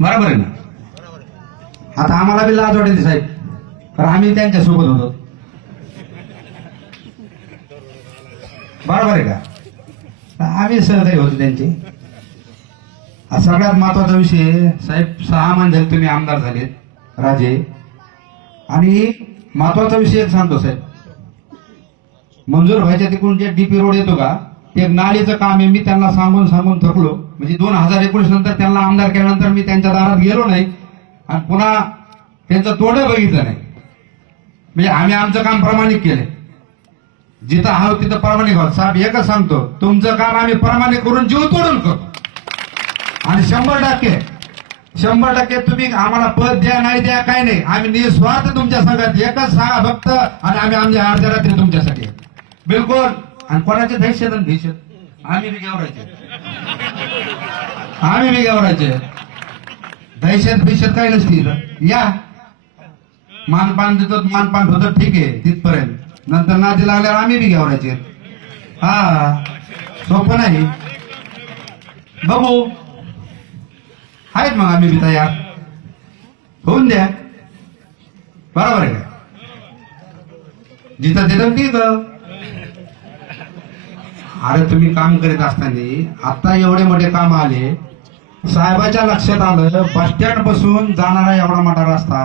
बरोबर आहे ना? आता आम्हाला बी लाज वाटायची साहेब. कारण आम्ही त्यांच्यासोबत होतो. बरोबर आहे का? आम्ही सहकारी होतो त्यांचे. सगळ्यात महत्त्वाचा विषय साहेब सहा महिने झाले तुम्ही आमदार झालेत राजे. आणि महत्त्वाचा विषय सांगतो साहेब. मंजूर व्हायच्या तिकडून जे डीपी रोड येतो का ते एक नालीचं काम आहे मी त्यांना सांगून सांगून थकलो. म्हणजे दोन हजार एकोणीस नंतर त्यांना आमदार केल्यानंतर मी त्यांच्या दारात गेलो नाही. आणि पुन्हा त्यांचं तोंड बघितलं नाही. म्हणजे आम्ही आमचं काम प्रामाणिक केलंय. जिथं आहोत तिथं प्रामाणिक आहोत. साहेब एकच सांगतो तुमचं काम आम्ही प्रामाणिक करून जीव तोडून करतो. आणि शंभर टक्के शंभर टक्के तुम्ही आम्हाला पद द्या नाही द्या काय नाही. आम्ही निस्वार्थ तुमच्या संघात एकच सांगा फक्त आणि आम्ही आमच्या अर्ध्या रात्री तुमच्यासाठी. बिलकुल. आणि कोणाचे दहशत आणि भीषत आम्ही बी गेवरायचे. आम्ही बी गेवरायचे. दहशत भीषत काही नसतील या. मानपान देतो मानपान होतं ठीक आहे तिथपर्यंत. नंतर नादी लागल्यावर आम्ही बी गेवरायचे. हा. सोपं नाही. बघू. आहेत मग आम्ही बी तयार. होऊन द्या. बरोबर आहे का? जिथं तिथं ठीक अरे तुम्ही काम करीत असताना आता एवढे मोठे काम आले साहेबाच्या लक्षात आलं बस स्टँडपासून जाणारा एवढा मोठा रस्ता.